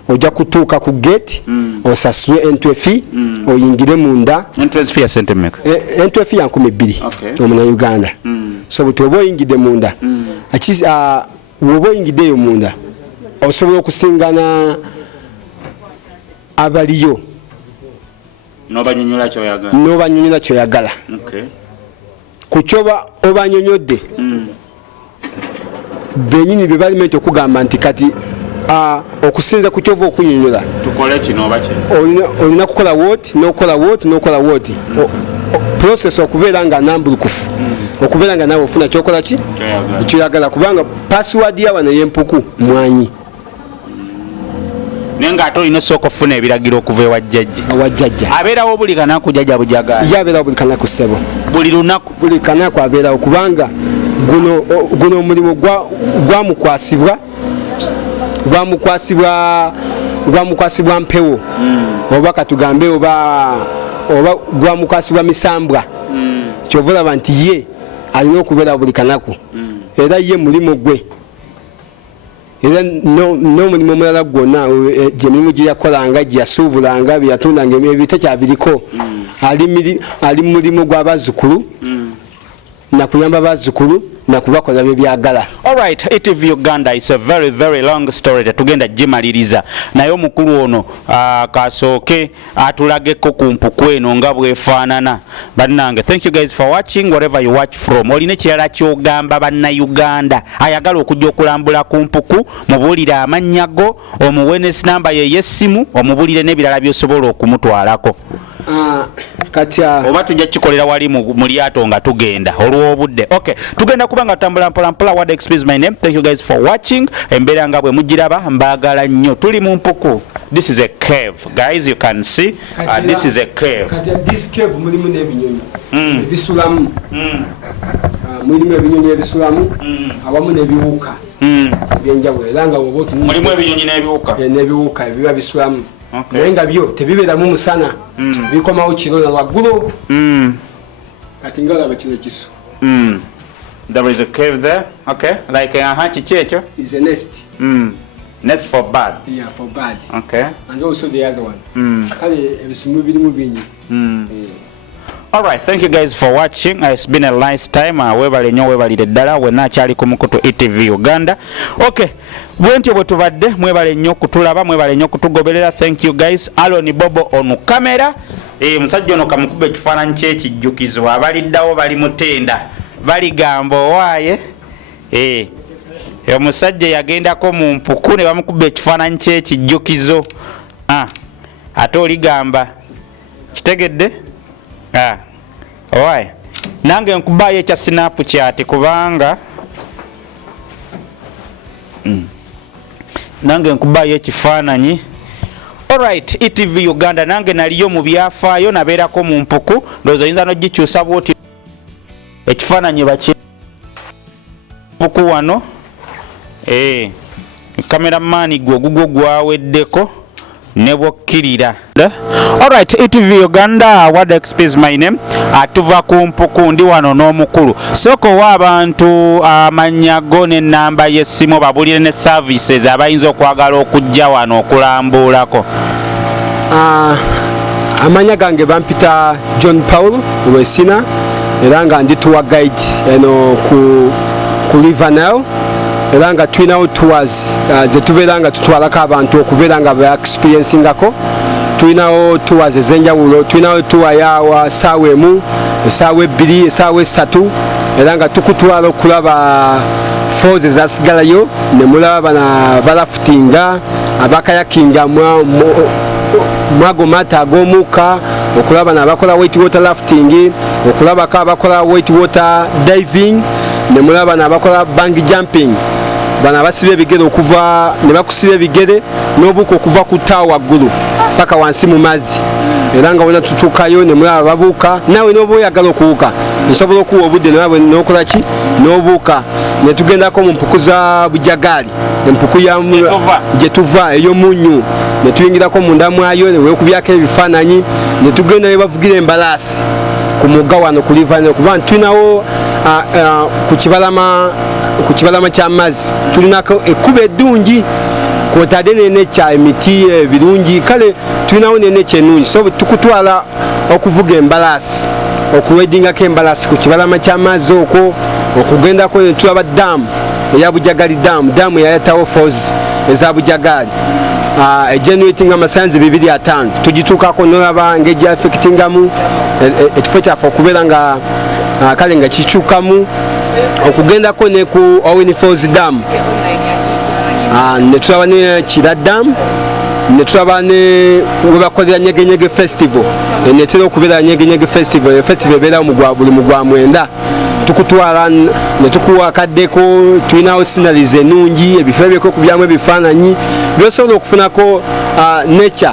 ojja kutuuka ku gate osasule entry fee oyingire munda. Entry fee ya sente mmeka? Entry fee ya 200 omuna Uganda. So buti oba oyingidde munda woba oyingiddeyo munda osobola okusingana abaliyo n'obanyonyola kyoyagala ku kyoba obanyonyodde benyini be bali mente okugamba nti kati okusinza ku kyova okunyonyola tukole kino oba kino olina kukola n'okola woti process okubeera nga nambulukufu okubeera nga nawe ofuna kyokola ki kyoyagala kubanga password ya wano y'Empuku mwanyi nenga ate olina osooka ofuna ebiragiro okuva ewajjajja abeerawo buli kanaku jjajja Bujagali yabeerawo buli kanaku ssebo buli lunaku buli kanaku abeerawo kubanga guno omulimu gwamukwasibwa mpewo oba katugambe oba gwamukwasibwa misambwa kyova olaba nti ye alina okubeera buli kanaku era ye mulimu gwe era n'omulimu omulala gwonna gyemirimu gyeyakolanga gyeyasuubulanga byeyatundanga ebitakyabiriko ali mulimu gw'abazzukulu nakuyamba bazzukulu nakubakola byebyagala. Alright, Etv Uganda is a very very long story tetugenda gimaliriza naye omukulu ono kasooke atulageko ku Mpuku eno nga bwefaanana. Bannange, thank you guys for watching wherever you watch from. Olina kirala kyogamba bannayuganda ayagala okujja okulambula ku Mpuku mubuulire amannya go omuwenes namba ye y'essimu omubuulire n'ebirala by'osobola okumutwalako. Kati oba tujja kikolera wali mu lyato nga tugenda olw'obudde. Okay, tugenda kubanga tutambula mpola. What XP is my name. Thank you guys for watching. Embeera nga bwe mugiraba mbaagala nnyo. Tuli mu Mpuku. this is a cave, guys. You can see this is a cave. This cave mulimu n'ebinyonyi ebisulamu mulimu ebinyonyi ebisulamu awamu n'ebiwuka ebyenjawulo era nga mulimu ebinyonyi n'ebiwuka ebiba bisulamu naye nga byo tebibeeramu musana bikomawo kiro na waggulu kati nga olaba kino kiso. There is a cave there, okay, like kiki ekyo is a nest. Nest for bird. Yeah, for bird. Okay. And also the other one. Kale ebisimu birimu bingi. Alright, thank you guys for watching. It's been a nice time. Webale nnyo webalire ddala wenna kyali ku mukutu Etv Uganda. Okay, bwentyo bwe tubadde mwebale nnyo kutulaba, mwebale nnyo kutugoberera. Thank you guys. Aloni Bobo on camera. Musajja ono kamukube ekifaananyi ky'ekijjukizo abaliddawo bali mutenda bali gamba owaaye. Omusajja yagendako mu Empuku ne bamukuba ekifaananyi ky'ekijjukizo. Ate oligamba kitegedde? Owaaye nange nkubaayo ekya Snapchat kubanga nange nkubaayo ekifaananyi. Alright, Etv Uganda nange naliyo mu byafaayo nabeerako mu Empuku ndowooza oyinza n'ogikyusa bwoti ekifaananyi baki Empuku wano. Cameraman gwe gugwo gwaweddeko ne bwokkirira. Alright, Etv Uganda, what XP is my name. Tuva ku Empuku ndi wano n'omukulu. Soko wa abantu amannya go n'ennamba y'essimu babulire ne services abayinza okwagala okujja wano okulambuulako. Amanya gange bampita John Paul Wesina era nga ndi tour guide eno ku River Nile. Era nga tulinawo tours zetubeera nga tutwalako abantu okubeera nga ba experiencingako. Tulinawo tours ez'enjawulo, tulinawo tour yawa ssaawa emu, essaawa ebbiri, essaawa essatu era nga tukutwala okulaba falls ezasigalayo ne mulaba bana balafutinga abakayakinga mwago mata ag'omuka, okulaba n'abakola white water rafting, okulabako abakola white water diving ne mulaba n'abakola bungee jumping. Bana basiba ebigere okuva ne bakusiba ebigere n'obuuka okuva ku ttaawo waggulu paka wansi mu mazzi era nga wona tutuukayo ne mulaba babuuka naawe n'oba oyagala okuwuka nsobola okuwa obudde nawe n'okola ki n'obuuka ne tugendako mu Empuku za Bujagali, Empuku gye tuva ey'omunyu ne tuyingirako munda mwayo ne weekubyako ebifaananyi ne tugenda ne bavugira embalaasi ku mugga wano ku River Nile kuba tulinawo ku kibalama ky'amazzi tulinako ekkuba eddungi kwotadde n'enekya emiti ebirungi kale tulinawo n'enekya ennungi so tukutwala okuvuga embalaasi okuwedingako embalaasi ku kibalama ky'amazzi okwo okugendako ne tulaba daamu eya Bujagali daamu eyayatawo falls eza Bujagali generating amasanzi 205 tugituukako nolaba ng'ejja affectingamu ekifo kyaffe okubeera nga kale nga kikyukamu okugendako ne ku Owen Falls Dam ne tulaba ne Kira Dam ne tulaba ne webakolera nyegenyege festival netera okubeera nyegenyege festival ebeera buli mugwa mwenda tukutwala ne tukuwakaddeko tulinawo sceneries ennungi ebifo ebyokubyamu ebifaananyi byosobola okufunako nature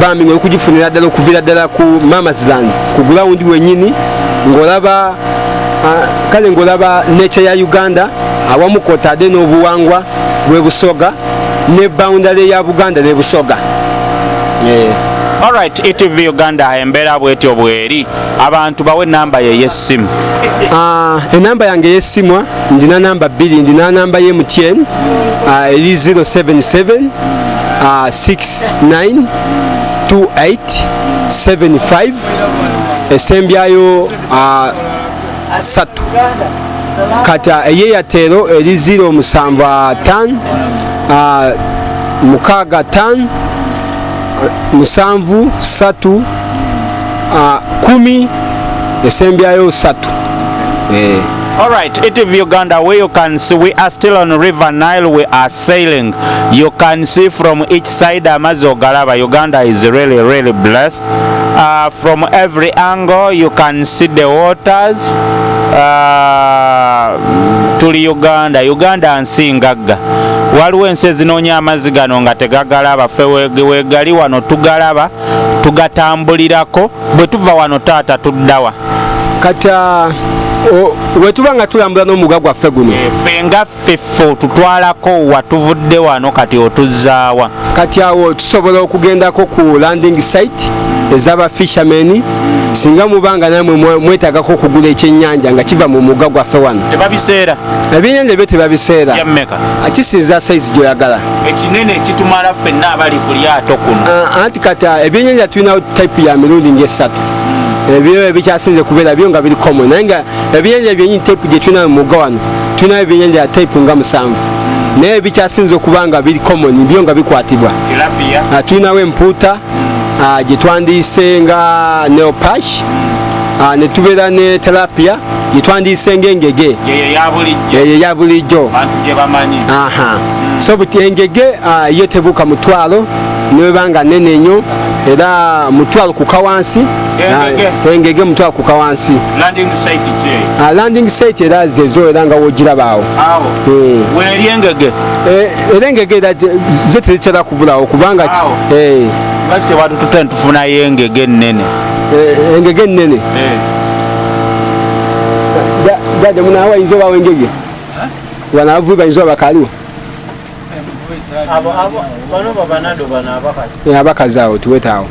bambi nga okugifunira ddala okuviira ddala ku Mama's Land ku ground wennyini ng'olaba kale ng'olaba nature ya Uganda awamu kwotadde n'obuwangwa bwe Busoga ne boundary ya Buganda ne Busoga. Alright, Etv Uganda embeera bwetyo bweri abantu bawe namba ye y'essimu. Enamba yange y'essimu ndina namba 2, ndina namba ye MTN eri 077 69 28 75 esembyayo 3 kata eyeyateero eri 075 65 musanvu 3 10 esembyayo 3. Alright, Etv Uganda, where you can see we are still on River Nile, we are sailing. You can see from each side Amazogalaba. Uganda is really blessed. From every angle you can see the waters. Tuli Uganda nsi ngagga. waliwo ensi ezinoonya amazzi gano nga tegagalaba, ffe wegali wano tugalaba tugatambulirako, bwe tuva wano taata tuddawa kata wetuba nga tulambula n'omugga gwaffe guno ffe nga ffeffe tutwalako watuvudde wano kati otuzaawa kati awo tusobola okugendako ku landing site ez'aba fishermen singa mubanga namwe mwetagako okugula ekyennyanja nga kiva mu mugga gwaffe wano tebabiseera ebyennyanja ebyo tebabiseera yammeka kisinza size gyoyagala ekinene ekitumala ffenna abali ku lyato kuno anti kati ebyennyanja tulina type ya mirundi ng'esatu ebyo ebikyasinze kubeera byo nga biri common naye nga ebyennyanja byennyini type gye tulina mu mugga wano tulina ebyennyanja type nga 7 naye ebikyasinze okuba nga biri common byo nga bikwatibwa tulinawo empuuta gye twandiise nga neopash ne tubeera ne terapia gye twandiise ng'engege eyo ya bulijjo so buti engege yo tebuuka mutwalo nebanga nene nnyo era mutwalo ku kawansi engege mutwalo ku kawansi landing site era zezo era nga wogirabaawo era engege era zo tezitera kubulawo kubanga lwaki tewatu tufunayo engege ennene engege ennene dade munawo ayinza obaawo engege wano abavubi bayinza oba bakaliwo abakazi awo tuwetaawo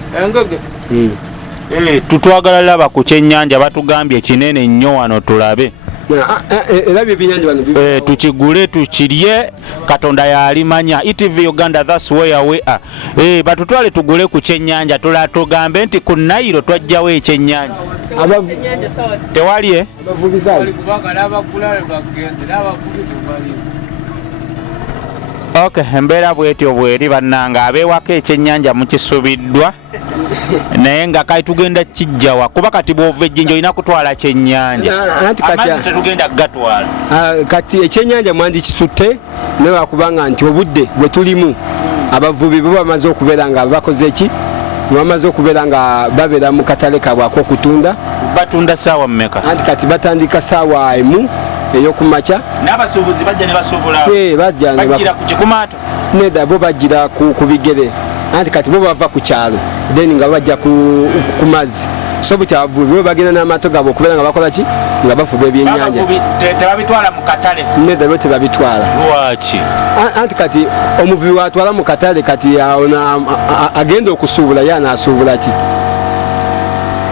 tutwagala laba ku kyennyanja batugambye ekinene nnyo wano tulabe era byebyennyanja wano tukigule tukirye katonda yalimanya Etv Uganda that's where we are batutwale tugule ku kyennyanja tugambe nti ku Nairo twajjawo ekyennyanja tewali okay embeera bwetyo bweri bannanga abeewako ekyennyanja mukisubiddwa naye nga kati tugenda kijjawa kuba kati bw'ova ejjinja olina kutwala kyennyanja amazzi tetugenda gatwala kati ekyennyanja mwandikitutte naye wakubanga nti obudde bwe tulimu abavubi bo bamaze okubeera nga bakoze eki bamaze okubeera nga babeera mu katale kaabwe ak'okutunda batunda ssaawa mmeka anti kati batandika ssaawa emu ey'okumakya n'abasuubuzi bajja ne basuubula bajjira ku kikumaato nedda bo bajjira ku bigere anti kati bo bava ku kyalo then nga bajja ku mazzi so buti abavubi bo bagenda n'amaato gaabwe okubeera nga bakola ki nga bafuba ebyennyanja tebabitwala mu katale nedda bo tebabitwala lwaki anti kati omuvubi watwala mu katale kati agenda okusuubula ye anaasuubula ki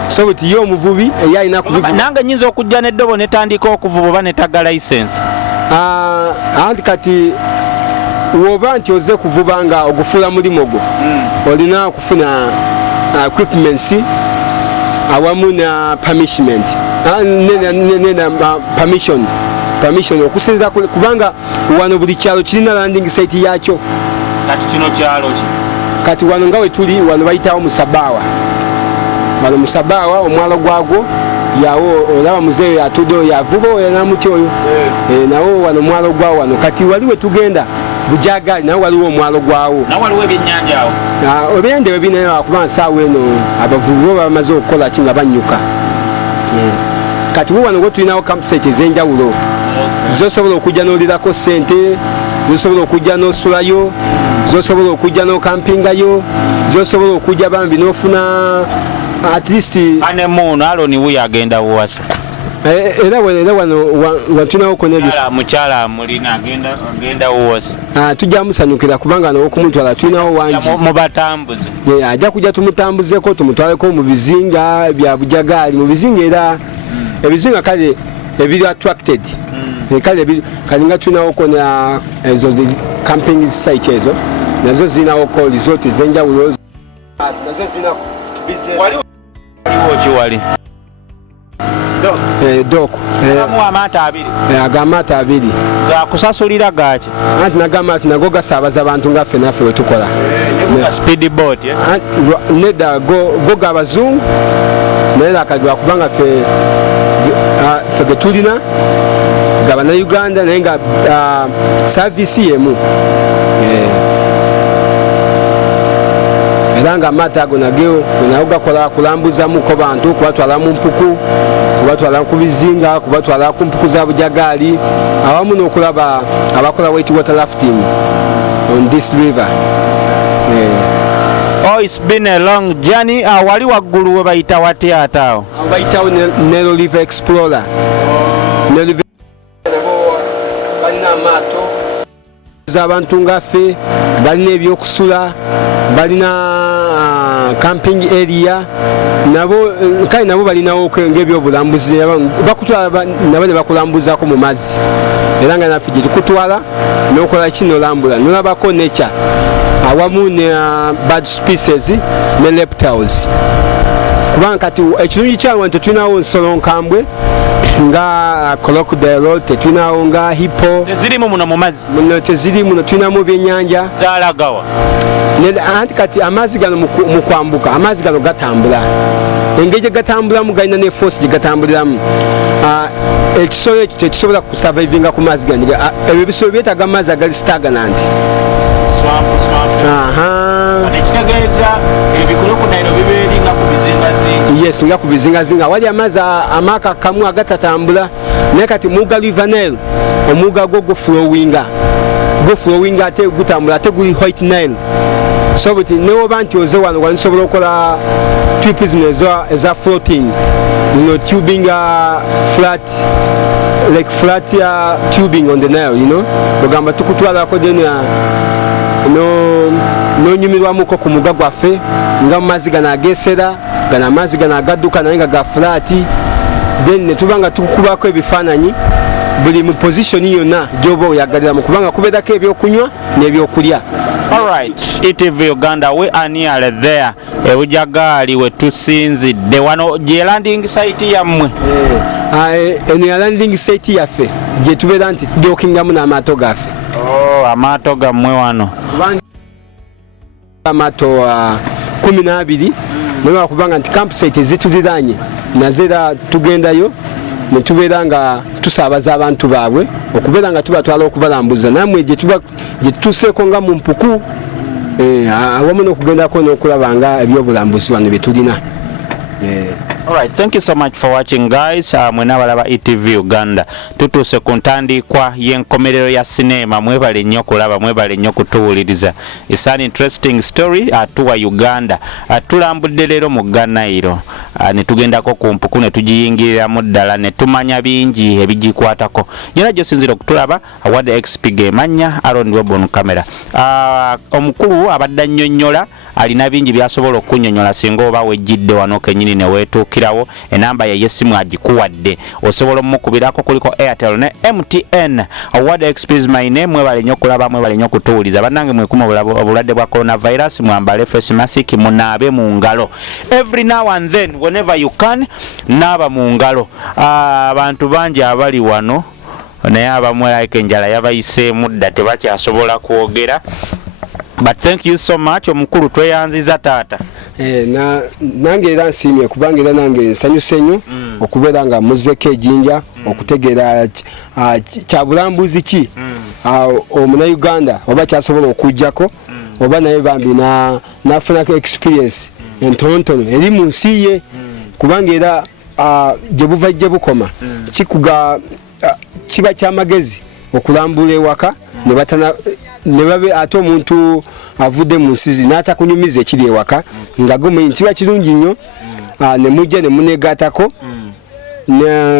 so buti ye omuvubi eyalina kubivuba nange nyinza okujja n'eddobo netandika okuvuba oba netagga license anti kati woba nti oze kuvuba nga ogufuula mulimu gwo olina okufuna equipments awamu na permission okusinza kubanga wano buli kyalo kirina landing site yakyo kati kino kyalo ki kati wano nga we tuli wano bayitawo musabaawa wano musabaawa omwalo gwagwo yawo olaba muzeeyo yatuddeyo yavuba oyo namuti oyo nawo wano omwalo gwawo wano kati wali we tugenda Bujagali nawo waliwo omwalo gwawo nawo waliwo ebyennyanja awo ebyennyanja bwe binayo wakuba ssaawa eno abavubi bo bamaze okukola ki nga bannyuka kati wo wano tulinawo campsite ez'enjawulo zosobola okujja n'olirako ssente zosobola okujja n'osulayo zosobola okujja n'okampingayo zosobola okujja bambi n'ofuna at least anemoon aloni wuyo agenda buwasa era wano watunawoko mukyala mulina agenda wuwasa tujja musanyukira kubanga n'okumutwala tulinawo wangi mubatambuze ajja kujja tumutambuzeko tumutwaleko mu bizinga bya Bujagali mu bizinga era ebizinga kale ebiri attracted kale nga tulinawoko na ezo camping site ezo nazo zirinawoko resort ez'enjawulo nazo zirina business kiwali doko agamaato abiri gakusasulira gaki anti nagamaati nago gasaabaza abantu nga ffe naffe wetukola speedboat nedda go gabazungu naye nakagwa kubanga ffe getulina gaba na Uganda naye nga service yemu era nga amaato ago nago gakola kulambuzamu ko bantu kubatwala mu Empuku, kubatwala ku bizinga, kubatwala ku Empuku za Bujagali, awamu n'okulaba abakola white water rafting on this river. Oh, it's been a long journey. Wali waggulu we bayita wate atao? Bayitawo Nelo River Explorer. Nelo River balina amaato z'abantu ngaffe, balina ebyokusula, balina camping area, nabo kale nabo balinawo ng'ebyobulambuzi bakutwala nabo ne bakulambuzaako mu mazzi, era nga naffe gye tukutwala n'okola kino olambula n'olabako nature awamu ne bird species ne reptiles, kubanga kati ekirungi kyawo nti tulinawo nsolo nkambwe nga crocodile, tetulinawo nga hippo, tezirimu muno mu mazzi muno tezirimu, tulinamu byennyanja zalagawa. Anti kati amazzi gano mu kwambuka amazzi gano gatambula, engeri gye gatambulamu galina ne force gye gatambuliramu. Ekisolo ekyo tekisobola kusurvivinga ku mazzi gano. Ebyo ebisolo byetaaga amazzi agali stagnant. Ekitegeeza ebikolokodairo bibeeringa ku bizingazinga. Yes, nga ku bizingazinga wali amazzi amaaka kamu agatatambula, naye kati muga River Nile omuga gwo guflowinga ate gutambula ate guli White Nile. So buti newoba nti oze wano wanisobola okukola trip zino eza floating, zino tubing flat tubing on the Nile, you know, ogamba tukutwalako dena nonyumirwamuko ku muga gwaffe nga mu mazzi gano ageesera, gano amazzi gano agadduka naye nga ga flaati, then ne tuba nga tukubako ebifaananyi buli mu position yonna gy'oba oyagaliramu, kubanga kubeerako ebyokunywa n'ebyokulya. Alright, Etv Uganda, we are nearly there. Bujagali we tusinzidde wano gye landing site yammwe. Eno ya landing site yaffe gye tubeera nti tujokingamu n'amaato gaffe. Amaato gammwe wano amaato 12 naye kubanga nti campsite zituliraanye nazo era tugendayo ne tubeera nga tusaabaza abantu baabwe okubeera nga tubatwala okubalambuza namwe gye tutuuseeko nga mu Empuku, awamu n'okugendako n'okulaba nga ebyobulambuzi wano bye tulina. Alright, thank you so much for watching guys. Mwena balaba Etv Uganda. Tutuse ku ntandikwa y'enkomerero ya sinema, mwebale nnyo kulaba, mwebale nnyo kutuwuliriza. It's an interesting story atuwa Uganda. Tulambudde leero mu Ganairo. Ne tugendako ku Empuku ne tugiyingiriramu ddala ne tumanya bingi ebigikwatako. Nyina gyosinzira okutulaba awadde XP ge manya Aaron Webon kamera. Omukulu abadde annyonnyola alina bingi byasobola okunnyonnyola singa oba wejjidde wano kennyini ne weetuukirawo. Enamba ye yessimu agikuwadde, osobola omukubirako, kuliko Airtel ne MTN. Award XP is my name. Mwebale nnyo okulaba, mwebale nnyo okutuwuliza. Bannange mwekume obulwadde bwa coronavirus, mwambale face mask, munaabe mu ngalo every now and then whenever you can. Naaba mu ngalo. Abantu bangi abali wano naye abamu like enjala yabayiseemu dda tebakyasobola kwogera. But thank you so much. Omukulu tweyanziza taata. Nange era nsiimye kubanga era nange nsanyuse nnyo okubeera nga muzzeko ejjinja okutegeera kyabulambuzi ki Omunnayuganda oba kyasobola okujjako oba naye bambi nafunako experience entonotono eri mu nsi ye, kubanga era gye buva gye bukoma kiba kyamagezi okulambula ewaka ne babe ate omuntu avudde mu nsizi n'atakunyumiza ekiri ewaka nga gumanyi kiba kirungi nnyo ne mujja ne muneegattako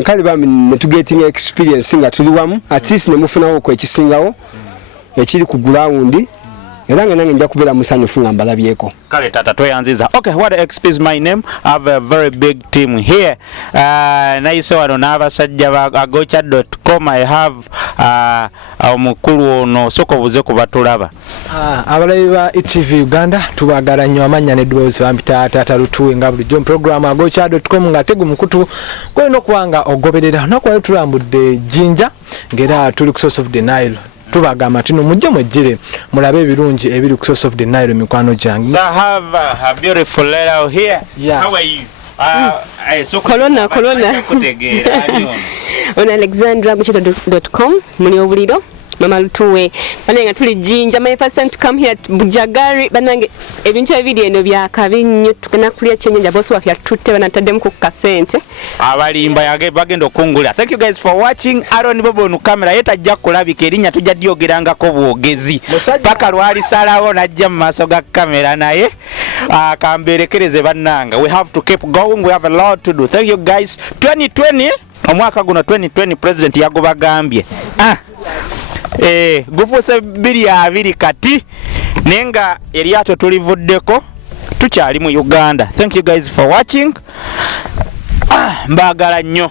kale bambi ne tugetinga experience nga tuli wamu, at least ne mufunawo ko ekisingawo ekiri ku gurawundi, era nga nange nja kubeera musanyufu nga mbalabyeko. Kale tata tweyanziza. Okay, what XP is my name. I have a very big team here. Naise wano n'abasajja ba agocha.com. I have omukulu ono soko buze kubatulaba. Abalabi ba Etv Uganda tubagala nnyo, amanya ne ddoboozi bampita tata lutuwe nga bulijjo program agocha.com nga tegu mukutu kweno kubanga ogoberera nakuwa tulambudde jinja ngera tuli ku source of the Nile. Tubagamba tino mujje mwejjire mulabe ebirungi ebiri ku source of the Nile mikwano gyange. So I have a beautiful lady out here. Yeah. How are you? So Corona. On Alexandra Buchito.com muli obuliro mama lutuwe banange tuli Jinja my first time to come here at Bujagali banange ebintu ebiri eno byakabi nnyo tukena kulya kyennyanja bosi wafya tutte banataddemu ku kasente abalimba yage bagenda okungulira. Thank you guys for watching. Aaron Bobo nu kamera yetajja kulabika erinnya tujja dyogerangako bwogezi paka lwali salawo najja mu maaso ga kamera naye akamberekereze bannanga. We have to keep going, we have a lot to do. Thank you guys. 2020 omwaka guno 2020 president yagobagambye gufuuse 2 kati nenga eryato tulivuddeko tukyali mu Uganda. Thank you guys for watching. Mbagala nnyo.